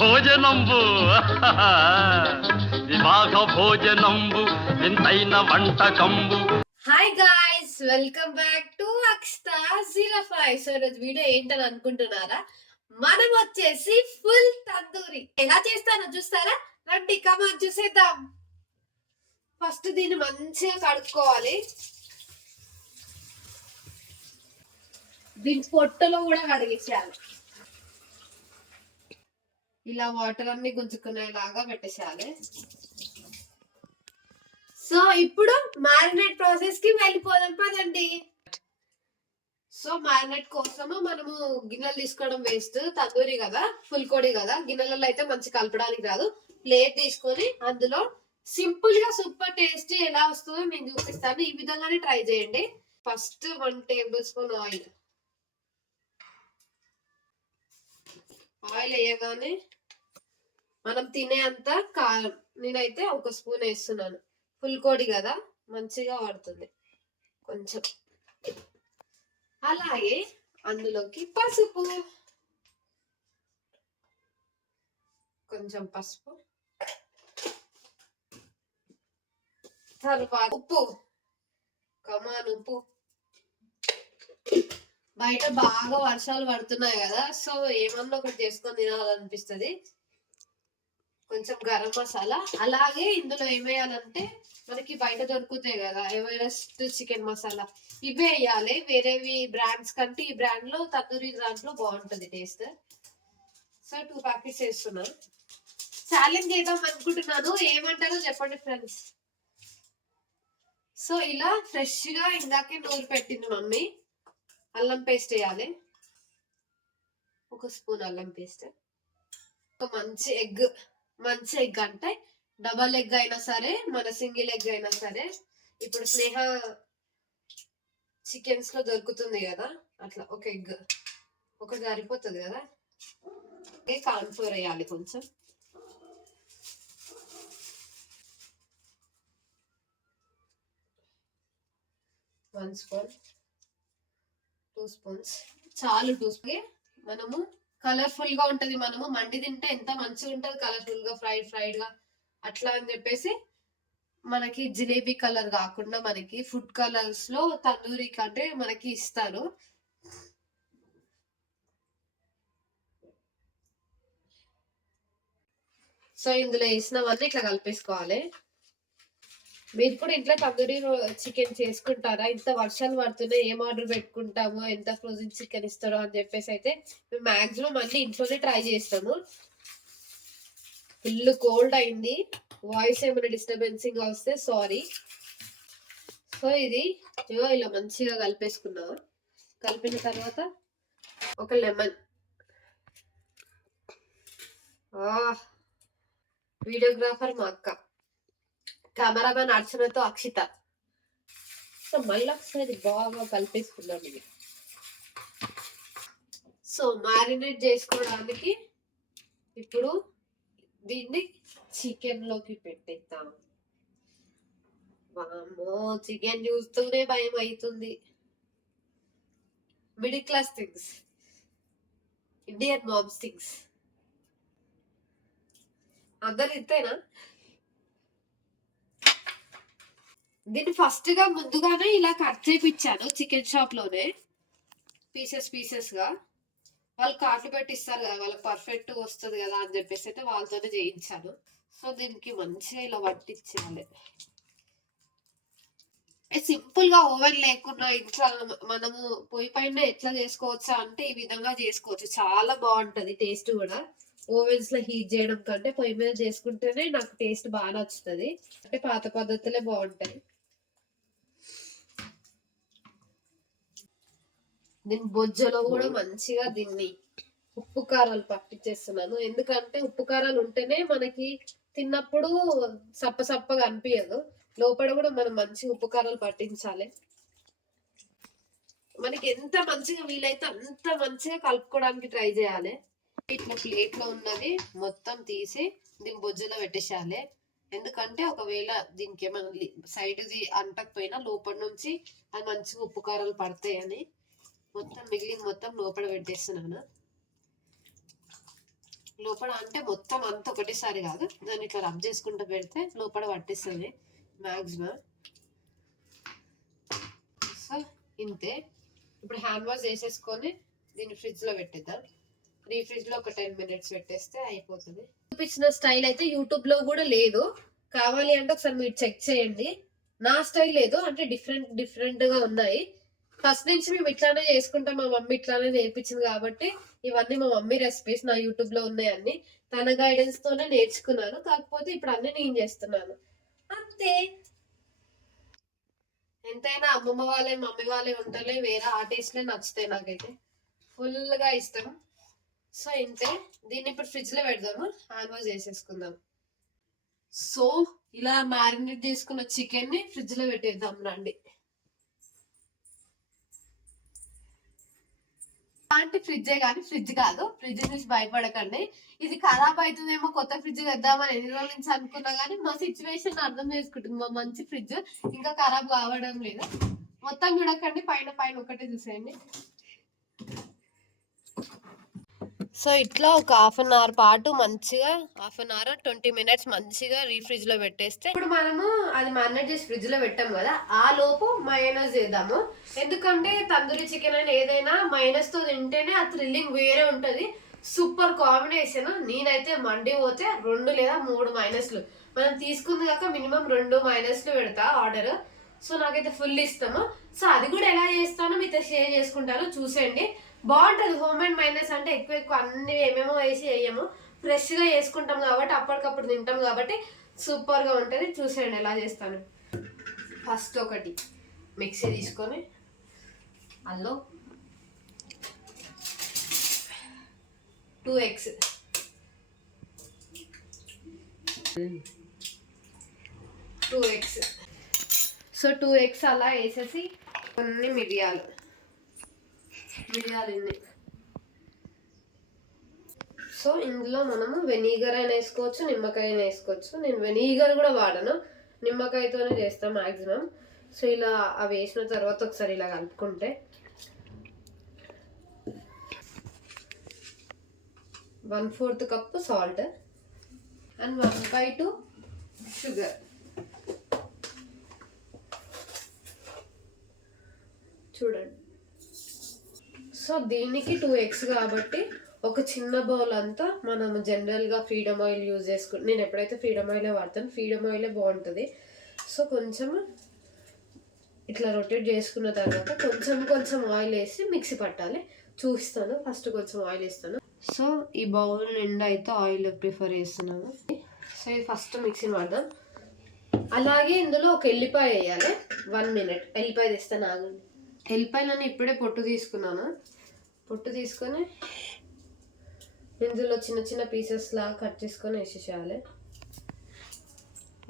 భోజనంబు. వివాహ భోజనంబు వింతైన వంటకంబు. Hi guys welcome back to అక్స్తా zero five so ఈరోజు వీడియో ఏంటని అనుకుంటున్నారా? మనం వచ్చేసి ఫుల్ తందూరి. ఎలా చేస్తానో చూస్తారా? రండి కమాన్ చూసేద్దాం. ఫస్ట్ దీన్ని మంచిగా కడుక్కోవాలి. దీని పొట్టలో కూడా కడిగేసేయాలి. ఇలా వాటర్ అన్ని గుంజుకునేలాగా పెట్టేసేయాలి. సో ఇప్పుడు మ్యారినేట్ ప్రాసెస్కి వెళ్ళిపోదాం పదండి. సో మ్యారినేట్ కోసము మనము గిన్నెలు తీసుకోవడం వేస్ట్ తందూరి కదా ఫుల్ కోడి కదా గిన్నెలలో అయితే మంచి కలపడానికి రాదు. ప్లేట్ తీసుకొని అందులో సింపుల్గా సూపర్ టేస్టీ ఎలా వస్తుందో నేను చూపిస్తాను. ఈ విధంగానే ట్రై చేయండి. First one tablespoon oil oil వేయగానే మనం తినే అంత కారం. నేనైతే ఒక స్పూన్ వేస్తున్నాను. ఫుల్ కోడి కదా మంచిగా పడుతుంది కొంచెం. అలాగే అందులోకి పసుపు. కొంచెం పసుపు. తర్వాత ఉప్పు. కమాన్ ఉప్పు. బయట బాగా వర్షాలు పడుతున్నాయి కదా సో ఏమన్నా ఒకటి చేసుకొని తినాలనిపిస్తుంది. కొంచెం గరం మసాలా. అలాగే ఇందులో ఏమేయాలంటే మనకి బయట దొరుకుతాయి కదా ఎవరెస్ట్ చికెన్ మసాలా ఇవే వేయాలి. వేరేవి బ్రాండ్స్ కంటే ఈ బ్రాండ్లో తందూరి దాంట్లో బాగుంటుంది టేస్ట్ సో టూ ప్యాకెట్స్ వేస్తున్నాను. ఛాలెంజ్ చేద్దాం అనుకుంటున్నాను. ఏమంటారో చెప్పండి ఫ్రెండ్స్ సో ఇలా ఫ్రెష్గా ఇందాకే నూరు పెట్టింది మమ్మీ. అల్లం పేస్ట్ వేయాలి. ఒక స్పూన్ అల్లం పేస్ట్. ఒక మంచి ఎగ్ మంచి ఎగ్ అంటే డబల్ ఎగ్ అయినా సరే మన సింగిల్ ఎగ్ అయినా సరే ఇప్పుడు స్నేహ చికెన్స్లో దొరుకుతుంది కదా అట్లా ఒక ఎగ్ ఒకటి సరిపోతుంది కదా. కాన్ఫ్లోర్ వేయాలి కొంచెం. One spoon two spoons. చాలు టూ స్పూన్ మనము కలర్ఫుల్గా ఉంటది మనము. మండి తింటే ఎంత మంచిగా ఉంటది కలర్ఫుల్గా ఫ్రైడ్ ఫ్రైడ్గా. అట్లా అని చెప్పేసి మనకి జిలేబీ కలర్ కాకుండా మనకి ఫుడ్ కలర్స్లో తందూరి కంటే మనకి ఇస్తారు సో ఇందులో వేసినవన్నీ ఇట్లా కలిపేసుకోవాలి. మీరు కూడా ఇంట్లో తందూరి చికెన్ చేసుకుంటారా? ఇంత వర్షాలు పడుతున్నాయి ఏం ఆర్డర్ పెట్టుకుంటాము? ఎంత ఫ్రోజన్ చికెన్ ఇస్తారో అని చెప్పేసి అయితే మేము మ్యాక్సిమం అన్ని ఇంట్లోనే ట్రై చేస్తాము. ఫుల్ కోల్డ్ అయింది. వాయిస్ ఏమైనా డిస్టర్బెన్సింగ్ వస్తే సారీ సో ఇది ఇలా మంచిగా కలిపేసుకున్నా. కలిపిన తర్వాత ఒక లెమన్ వీడియోగ్రాఫర్ మా అక్క. కెమెరామెన్ అర్చనతో అక్షిత. సో మళ్ళీ ఒకసారి బాగా కలిపేసుకున్నాం ఇది. సో మ్యారినేట్ చేసుకోవడానికి ఇప్పుడు దీన్ని చికెన్లోకి పెట్టేద్దాం. వామ్మో చికెన్ చూస్తూనే భయం అవుతుంది middle class things. Indian moms things. అందరు ఇంతేనా? దీన్ని ఫస్ట్గా ముందుగానే ఇలా కట్ చేయించాను చికెన్ షాప్లోనే పీసెస్ పీసెస్గా వాళ్ళు పెట్టి పెట్టిస్తారు కదా వాళ్ళకి పర్ఫెక్ట్ వస్తుంది కదా అని చెప్పేసి అయితే వాళ్ళతోనే చేయించాను. సో దీనికి మంచిగా ఇలా పట్టించాలి సింపుల్గా ఓవెన్ లేకుండా ఇంట్లో మనము పొయ్యి పైన ఎట్లా చేసుకోవచ్చా అంటే ఈ విధంగా చేసుకోవచ్చు. చాలా బాగుంటది టేస్ట్ కూడా. ఓవెన్స్లో హీట్ చేయడం కంటే పొయ్యి మీద చేసుకుంటేనే నాకు టేస్ట్ బాగా నచ్చుతుంది. అంటే పాత పద్ధతులే బాగుంటాయి. దీని బొజ్జలో కూడా మంచిగా దీన్ని ఉప్పు కారాలు పట్టించేస్తున్నాను. ఎందుకంటే ఉప్పు కారాలు ఉంటేనే మనకి తిన్నప్పుడు సప్ప సప్పగా అనిపించదు లోపల కూడా మనం మంచి ఉప్పు కారాలు పట్టించాలి. మనకి ఎంత మంచిగా వీలైతే అంత మంచిగా కలుపుకోవడానికి ట్రై చేయాలి. ఇట్లా ప్లేట్లో ఉన్నది మొత్తం తీసి దీని బొజ్జలో పెట్టేసేయాలి. ఎందుకంటే ఒకవేళ దీనికి ఏమైనా సైడ్ది అంటకపోయినా లోపల నుంచి అది మంచిగా ఉప్పు కారాలు పడతాయని మొత్తం మిగిలింది మొత్తం లోపల పెట్టేస్తున్నాను. లోపల అంటే మొత్తం అంత ఒకటేసారి కాదు. దాన్ని ఇట్లా రబ్ చేసుకుంటూ పెడితే లోపల పట్టిస్తుంది మ్యాక్సిమం సో ఇంతే. ఇప్పుడు హ్యాండ్ వాష్ చేసేసుకొని దీన్ని ఫ్రిడ్జ్లో పెట్టేద్దాం. ఈ ఫ్రిడ్జ్లో ఒక టెన్ మినిట్స్ పెట్టేస్తే అయిపోతుంది. చూపించిన స్టైల్ అయితే యూట్యూబ్లో కూడా లేదు. కావాలి అంటే ఒకసారి మీరు చెక్ చేయండి. నా స్టైల్ లేదు అంటే డిఫరెంట్ డిఫరెంట్గా ఉన్నాయి. ఫస్ట్ నుంచి మేము ఇట్లానే చేసుకుంటాం. మా మమ్మీ ఇట్లానే నేర్పించింది కాబట్టి ఇవన్నీ మా మమ్మీ రెసిపీస్ నా యూట్యూబ్లో ఉన్నాయి అన్ని తన గైడెన్స్ తోనే నేర్చుకున్నాను. కాకపోతే ఇప్పుడు అన్ని నేను చేస్తున్నాను. అంతే. ఎంతైనా అమ్మమ్మ వాళ్ళే మమ్మీ వాళ్ళే వంటలే వేరే ఆ టేస్ట్లే నచ్చుతాయి నాకైతే. ఫుల్గా ఇష్టం. సో ఇంతే. దీన్ని ఇప్పుడు ఫ్రిడ్జ్లో పెడదాము. హ్యాండ్ వాష్ చేసేసుకుందాం. సో ఇలా మ్యారినేట్ చేసుకున్న చికెన్ని ఫ్రిడ్జ్లో పెట్టేద్దాం రండి. అలాంటి ఫ్రిడ్జే కానీ ఫ్రిడ్జ్ కాదు. ఫ్రిడ్జ్ నుంచి భయపడకండి ఇది ఖరాబ్ అవుతుందేమో కొత్త ఫ్రిడ్జ్ తెద్దామని ఎన్ని రోజుల నుంచి అనుకున్నా కానీ మా సిచ్యువేషన్ అర్థం చేసుకుంటుంది. మా మంచి ఫ్రిడ్జ్ ఇంకా ఖరాబ్ కావడం లేదు. మొత్తం చూడకండి పైన పైన ఒకటే చూసేయండి. సో ఇట్లా ఒక హాఫ్ అన్ అవర్ పాటు మంచిగా half an hour twenty minutes మంచిగా రీఫ్రిడ్జ్లో పెట్టేస్తే ఇప్పుడు మనము అది మ్యారినేట్ చేసి ఫ్రిడ్జ్లో పెట్టాం కదా ఆ లోపు మైనస్ చేద్దాము. ఎందుకంటే తందూరి చికెన్ అని ఏదైనా మైనస్తో తింటేనే ఆ థ్రిల్లింగ్ వేరే ఉంటది. సూపర్ కాంబినేషన్ నేనైతే మండి పోతే రెండు లేదా మూడు మైనస్లు మనం తీసుకుంది కాక మినిమం రెండు మైనస్లు పెడతా ఆర్డర్ సో నాకైతే ఫుల్ ఇష్టము. సో అది కూడా ఎలా చేస్తానో మీతో షేర్ చేసుకుంటాను. చూసేయండి. బాగుంటుంది హోమ్ అండ్ మైనస్ అంటే ఎక్కువ ఎక్కువ అన్ని ఏమేమో వేసి వేయము. ఫ్రెష్గా వేసుకుంటాం కాబట్టి అప్పటికప్పుడు తింటాం కాబట్టి సూపర్గా ఉంటుంది. చూసేయండి ఎలా చేస్తాను. ఫస్ట్ ఒకటి మిక్సీ తీసుకొని అల్లో two eggs two eggs so two eggs అలా వేసేసి కొన్ని మిరియాలు. మిరియాలు ఇన్ని సో ఇందులో మనము వెనిగర్ అయినా వేసుకోవచ్చు నిమ్మకాయ అయినా వేసుకోవచ్చు. నేను వెనిగర్ కూడా వాడను. నిమ్మకాయతోనే చేస్తాను మ్యాక్సిమం సో ఇలా అవి వేసిన తర్వాత ఒకసారి ఇలా కలుపుకుంటే. One fourth cup salt and one by two sugar. చూడండి. సో దీనికి టూ ఎగ్స్ కాబట్టి ఒక చిన్న బౌల్ అంతా మనం జనరల్గా ఫ్రీడమ్ ఆయిల్ యూజ్ చేసుకుంటాం నేను ఎప్పుడైతే ఫ్రీడమ్ ఆయిలే వాడతాను ఫ్రీడమ్ ఆయిలే బాగుంటుంది. సో కొంచెం ఇట్లా రొటేట్ చేసుకున్న తర్వాత కొంచెం కొంచెం ఆయిల్ వేసి మిక్సీ పట్టాలి. చూపిస్తాను. ఫస్ట్ కొంచెం ఆయిల్ వేస్తాను. సో ఈ బౌల్ నిండా అయితే ఆయిల్ ప్రిఫర్ చేస్తున్నాను. సో ఇది ఫస్ట్ మిక్సీని వాడదాం. అలాగే ఇందులో ఒక ఎల్లిపాయ వేయాలి. వన్ మినిట్ ఎల్లిపాయ తెస్తాను ఆగండి ఎల్లిపాయలను ఇప్పుడే పొట్టు తీసుకున్నాను? పొట్టు తీసుకొని ఇందులో చిన్న చిన్న పీసెస్ లాగా కట్ చేసుకొని వేసేసేయాలి.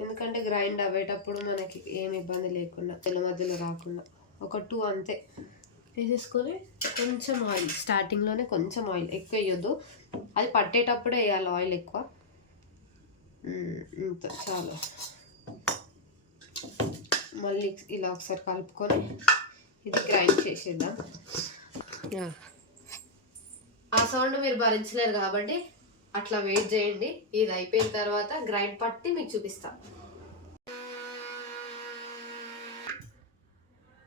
ఎందుకంటే గ్రైండ్ అవ్వేటప్పుడు మనకి ఏం ఇబ్బంది లేకుండా తెల్ల మధ్యలో రాకుండా. ఒక టూ అంతే. వేసేసుకొని కొంచెం ఆయిల్ స్టార్టింగ్లోనే కొంచెం ఆయిల్ ఎక్కువ వేయొద్దు. అది పట్టేటప్పుడే వేయాలి ఆయిల్ ఎక్కువ. ఇంత చాలు. మళ్ళీ ఇలా ఒకసారి కలుపుకొని ఇది గ్రైండ్ చేసేద్దాం. ఆ. సౌండ్ మీరు భరించలేరు కాబట్టి అట్లా వెయిట్ చేయండి. ఇది అయిపోయిన తర్వాత గ్రైండ్ పట్టి మీకు చూపిస్తా.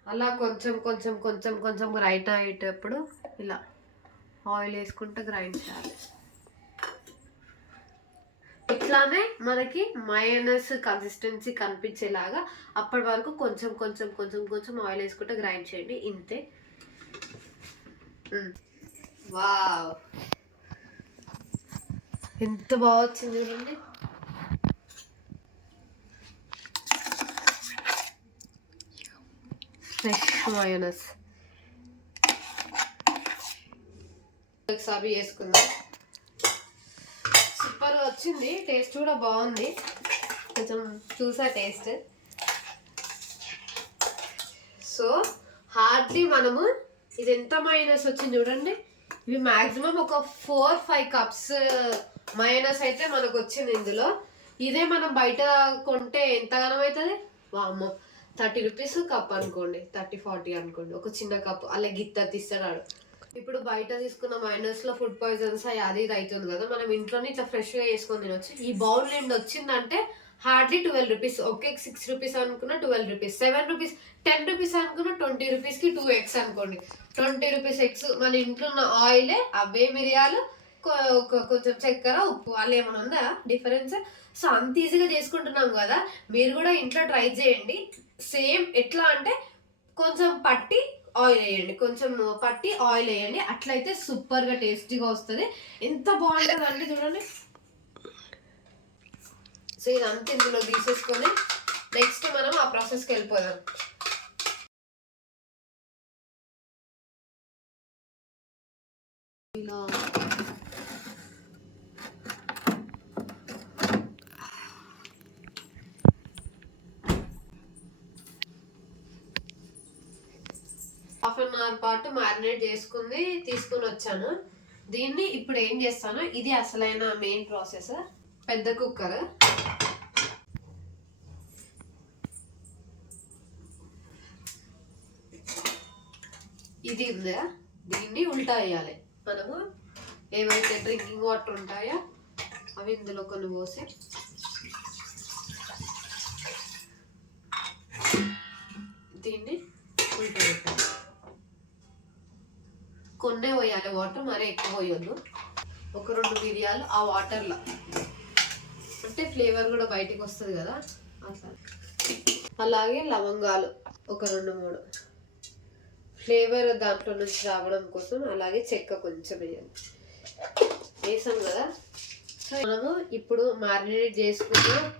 అలా కొంచెం కొంచెం కొంచెం కొంచెం గ్రైండ్ అయ్యేటప్పుడు ఇలా ఆయిల్ వేసుకుంటే గ్రైండ్ చేయాలి. ఇట్లానే మనకి మయోనైస్ కన్సిస్టెన్సీ కనిపించేలాగా అప్పటి వరకు కొంచెం కొంచెం కొంచెం కొంచెం ఆయిల్ వేసుకుంటే గ్రైండ్ చేయండి. ఇంతే. వావ్. ఎంత బాగా వచ్చింది చూడండి. ఫ్రెష్ మయోనైస్ ఒకసారి వేసుకుందాం. సూపర్ వచ్చింది. టేస్ట్ కూడా బాగుంది. కొంచెం చూసా టేస్ట్. సో హార్డ్లీ మనము ఇది ఎంత మైనస్ వచ్చింది చూడండి. ఇవి మాక్సిమం ఒక ఫోర్ ఫైవ్ కప్స్ మైనస్ అయితే మనకు వచ్చింది ఇందులో. ఇదే మనం బయట కొంటే ఎంతగానం అవుతుంది? వామ్మో థర్టీ రూపీస్ కప్ అనుకోండి థర్టీ ఫార్టీ అనుకోండి. ఒక చిన్న కప్ అలా గిత్త తీస్తాడు ఇప్పుడు బయట తీసుకున్న మైనస్లో ఫుడ్ పాయిజన్స్ అయ్యి అది ఇది అవుతుంది కదా మనం ఇంట్లోనే ఇట్లా ఫ్రెష్గా చేసుకొని తినొచ్చు. ఈ బౌల్ నిండి వచ్చిందంటే hardly twelve rupees okay six rupees అనుకున్న twelve rupees seven rupees ten rupees అనుకున్న ట్వంటీ రూపీస్కి టూ ఎగ్స్ అనుకోండి. ట్వంటీ రూపీస్ ఎక్స్ మన ఇంట్లో ఉన్న ఆయిలే అవే మిరియాలు కొంచెం చక్కెర ఉప్పు వాళ్ళు ఏమైనా ఉందా డిఫరెన్స్ సో అంత ఈజీగా చేసుకుంటున్నాం కదా మీరు కూడా ఇంట్లో ట్రై చేయండి. సేమ్ ఎట్లా అంటే కొంచెం పట్టి ఆయిల్ వేయండి. కొంచెం పట్టి ఆయిల్ వేయండి. అట్లయితే సూపర్గా టేస్టీగా వస్తుంది. ఎంత బాగుంటుంది అండి చూడండి. సో ఇదంతా ఇందులో తీసేసుకొని నెక్స్ట్ మనం ఆ ప్రాసెస్కి వెళ్ళిపోదాం. ఇలా నాలుగు పాటు మ్యారినేట్ చేసుకుంది తీసుకుని వచ్చాను. దీన్ని ఇప్పుడు ఏం చేస్తాను? ఇది అసలైన మెయిన్ ప్రాసెస్ పెద్ద కుక్కర్ ఇది ఉందా? దీన్ని ఉల్టా వేయాలి. మనము ఏవైతే డ్రింకింగ్ వాటర్ ఉంటాయో అవి ఇందులో కొన్ని పోసి దీన్ని ఉల్టా పెట్టాలి కొన్నే పోయాలి వాటర్ మరీ ఎక్కువ పోయొద్దు. ఒక రెండు మిరియాలు ఆ వాటర్లో. అంటే ఫ్లేవర్ కూడా బయటికి వస్తుంది కదా అట్లా. అలాగే లవంగాలు ఒక రెండు మూడు. ఫ్లేవర్ దాంట్లో నుంచి రావడం కోసం అలాగే చెక్క కొంచెం వేయాలి. వేసాం కదా? మనము ఇప్పుడు మ్యారినేట్ చేసుకున్న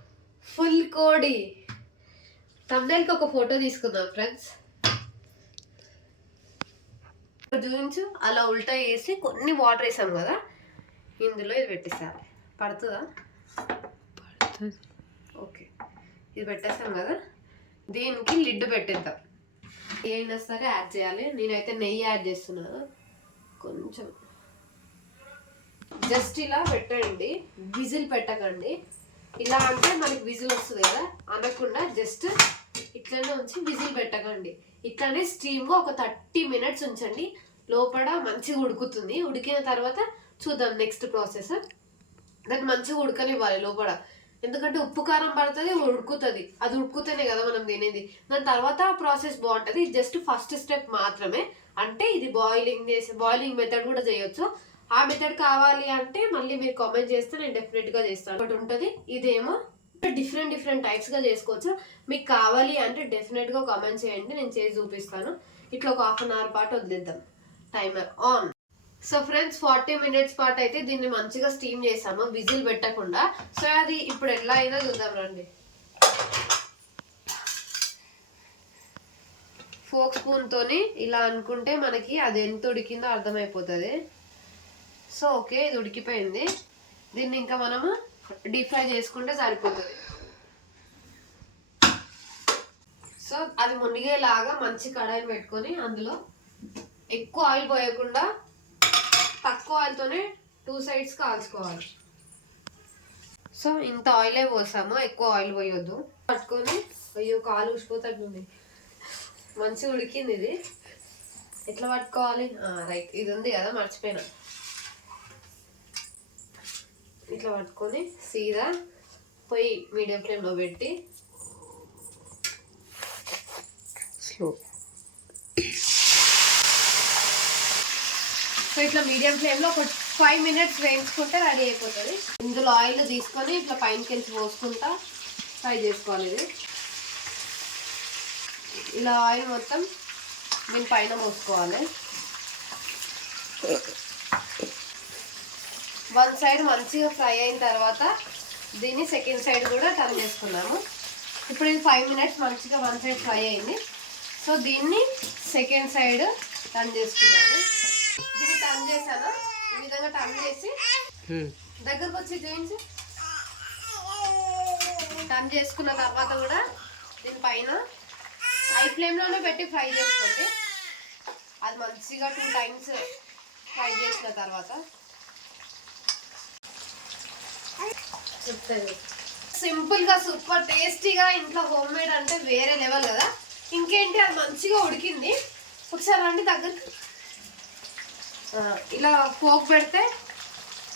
ఫుల్ కోడి. తమ్నెల్కి ఒక ఫోటో తీసుకుందాం ఫ్రెండ్స్. చూపించు అలా ఉల్టా వేసి కొన్ని వాటర్ వేసాం కదా ఇందులో ఇది పెట్టేసాలి. పడుతుందా? పడుతుంది ఓకే. ఇది పెట్టేసాం కదా దీనికి లిడ్ పెట్టేద్దాం. ఏమైనా సరే యాడ్ చేయాలి? నేనైతే నెయ్యి యాడ్ చేస్తున్నాను. కొంచెం. జస్ట్ ఇలా పెట్టండి. విజిల్ పెట్టకండి. ఇలా అంటే మనకి విజిల్ వస్తుంది కదా అనకుండా జస్ట్ ఇట్లనే ఉంచి విజిల్ పెట్టకండి. ఇట్లానే స్టీమ్గా ఒక థర్టీ మినిట్స్ ఉంచండి. లోపల మంచిగా ఉడుకుతుంది. ఉడికిన తర్వాత చూద్దాం నెక్స్ట్ ప్రాసెస్. దాన్ని మంచిగా ఉడకనివ్వాలి లోపల. ఎందుకంటే ఉప్పు కారం పడుతుంది ఉడుకుతుంది. అది ఉడుకుతేనే కదా మనం తినేది. దాని తర్వాత ప్రాసెస్ బాగుంటుంది. ఇది జస్ట్ ఫస్ట్ స్టెప్ మాత్రమే. అంటే ఇది బాయిలింగ్ చేసే బాయిలింగ్ మెథడ్ కూడా చేయొచ్చు. ఆ మెథడ్ కావాలి అంటే మళ్ళీ మీరు కామెంట్ చేస్తే నేను డెఫినెట్గా చేస్తాను. ఒకటి ఉంటుంది ఇదేమో డిఫరెంట్ డిఫరెంట్ టైప్స్గా చేసుకోవచ్చు. మీకు కావాలి అంటే డెఫినెట్గా కామెంట్ చేయండి నేను చేసి చూపిస్తాను. ఇట్లా ఒక హాఫ్ అన్ అవర్ పాటు వదిలేద్దాం. Timer on so friends forty minutes పాటు అయితే దీన్ని మంచిగా స్టీమ్ చేసాము విజిల్ పెట్టకుండా. సో అది ఇప్పుడు ఎలా అయినా చూద్దాం రండి. ఫోక్ స్పూన్తోని ఇలా అనుకుంటే మనకి అది ఎంత ఉడికిందో అర్థమైపోతుంది. సో ఓకే ఇది ఉడికిపోయింది. దీన్ని ఇంకా మనము డీప్ ఫ్రై చేసుకుంటే సరిపోతుంది. సో అది మునిగేలాగా మంచి కడాయిని పెట్టుకొని అందులో ఎక్కువ ఆయిల్ పోయకుండా తక్కువ ఆయిల్తోనే టూ సైడ్స్ కాల్చుకోవాలి. సో ఇంత ఆయిలే పోసాము ఎక్కువ ఆయిల్ పోయొద్దు. పట్టుకొని అయ్యో కాలు ఉడిచిపోతుంది మంచిగా ఉడికింది ఇది. ఎట్లా పట్టుకోవాలి? రైట్ ఇది ఉంది కదా మర్చిపోయినా. ఇట్లా పట్టుకొని సీదా పొయ్యి మీడియం ఫ్లేమ్లో పెట్టి స్లో. సో ఇట్లా మీడియం ఫ్లేమ్లో ఒక ఫైవ్ మినిట్స్ వేయించుకుంటే రెడీ అయిపోతుంది. ఇందులో ఆయిల్ తీసుకొని ఇట్లా పైనకి వెళ్ళి పోసుకుంటా ఫ్రై చేసుకోవాలి ఇది. ఇలా ఆయిల్ మొత్తం దీని పైన పోసుకోవాలి. వన్ సైడ్ మంచిగా ఫ్రై అయిన తర్వాత దీన్ని సెకండ్ సైడ్ కూడా టర్న్ చేసుకున్నాము. ఇప్పుడు ఇది ఫైవ్ మినిట్స్ మంచిగా వన్ సైడ్ ఫ్రై అయింది. సో దీన్ని సెకండ్ సైడ్ టర్న్ చేసుకున్నాము. దీన్ని టర్న్ చేశాను? ఈ విధంగా టర్న్ చేసి దగ్గరకు వచ్చి చూపించి. టర్న్ చేసుకున్న తర్వాత కూడా దీనిపైన హై ఫ్లేమ్లోనే పెట్టి ఫ్రై చేసుకోండి. అది మంచిగా టూ టైమ్స్ ఫ్రై చేసిన తర్వాత. చెప్తాను సింపుల్గా సూపర్ టేస్టీగా ఇంట్లో హోమ్ మేడ్ అంటే వేరే లెవెల్ కదా. ఇంకేంటి అది మంచిగా ఉడికింది. ఒకసారి రండి దగ్గరికి. ఇలా పోక్ పెడితే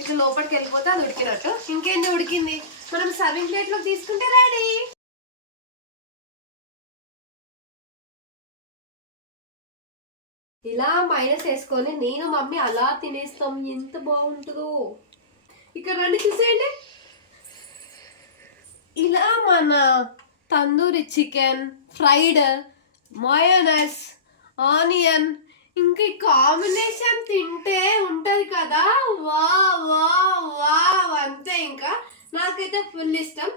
ఇట్లా లోపలికి వెళ్ళిపోతే అది ఉడికినట్టు. ఇంకేంటి ఉడికింది? మనం సర్వింగ్ ప్లేట్లోకి తీసుకుంటే రెడీ ఇలా మైనస్ వేసుకొని నేను మమ్మీ అలా తినేస్తాం. ఎంత బాగుంటుందో. ఇక్కడ రండి చూసేయండి. ఇలా మన tandoori chicken fried mayonnaise onion ఇంకా ఈ కాంబినేషన్ తింటే ఉంటుంది కదా. వా వా వా అంతే ఇంకా. నాకైతే ఫుల్ ఇష్టం.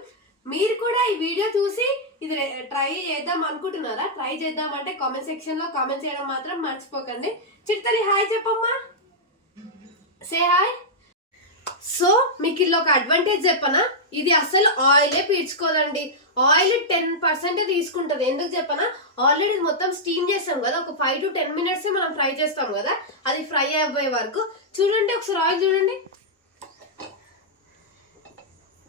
మీరు కూడా ఈ వీడియో చూసి ఇది ట్రై చేద్దాం అనుకుంటున్నారా? ట్రై చేద్దాం అంటే కామెంట్ సెక్షన్లో కామెంట్ చేయడం మాత్రం మర్చిపోకండి. చిట్టని హాయ్ చెప్పమ్మా. సే హాయ్ సో మీకు ఇలా ఒక అడ్వాంటేజ్ చెప్పనా? ఇది అసలు ఆయిలే పీల్చుకోదండి. ఆయిల్ టెన్ పర్సెంట్ తీసుకుంటుంది. ఎందుకు చెప్పనా? ఆల్రెడీ మొత్తం స్టీమ్ చేస్తాం కదా. ఒక ఫైవ్ టు టెన్ మినిట్స్ మనం ఫ్రై చేస్తాం కదా. అది ఫ్రై అయిపోయే వరకు. చూడండి ఒకసారి ఆయిల్ చూడండి.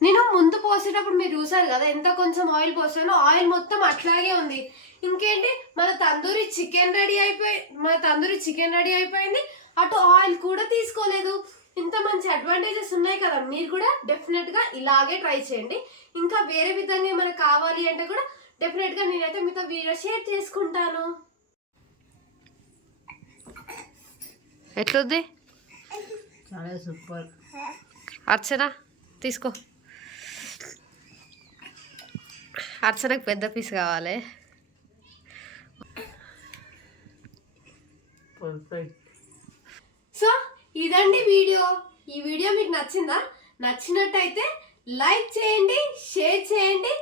నేను ముందు పోసేటప్పుడు మీరు చూసారు కదా ఎంత కొంచెం ఆయిల్ పోసానో ఆయిల్ మొత్తం అట్లాగే ఉంది. ఇంకేంటి? మన తందూరి చికెన్ రెడీ అయిపోయి మన తందూరి చికెన్ రెడీ అయిపోయింది. అటు ఆయిల్ కూడా తీసుకోలేదు. ఇంత మంచి అడ్వాంటేజెస్ ఉన్నాయి కదా. మీరు కూడా డెఫినెట్గా ఇలాగే ట్రై చేయండి. ఇంకా వేరే విధంగా మనకు కావాలి అంటే కూడా డెఫినెట్గా నేనైతే మీతో వీడియో షేర్ చేసుకుంటాను. ఎట్లుంది? చాలా సూపర్. అర్చన తీసుకో. అర్చనకు పెద్ద పీస్ కావాలి. సో ఇదండి వీడియో. ఈ వీడియో మీకు నచ్చిందా? నచ్చినట్టయితే లైక్ చేయండి షేర్ చేయండి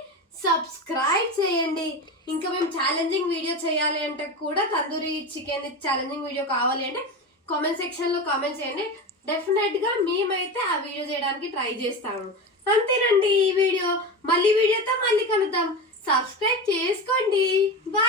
సబ్స్క్రైబ్ చేయండి. ఇంకా మేము ఛాలెంజింగ్ వీడియో చేయాలి అంటే కూడా తందూరి చికెన్ ఛాలెంజింగ్ వీడియో కావాలి అంటే కామెంట్ సెక్షన్లో కామెంట్ చేయండి. డెఫినెట్గా మేమైతే ఆ వీడియో చేయడానికి ట్రై చేస్తాము. అంతేనండి ఈ వీడియో. మళ్ళీ వీడియోతో మళ్ళీ కలుద్దాం. సబ్స్క్రైబ్ చేసుకోండి. బాయ్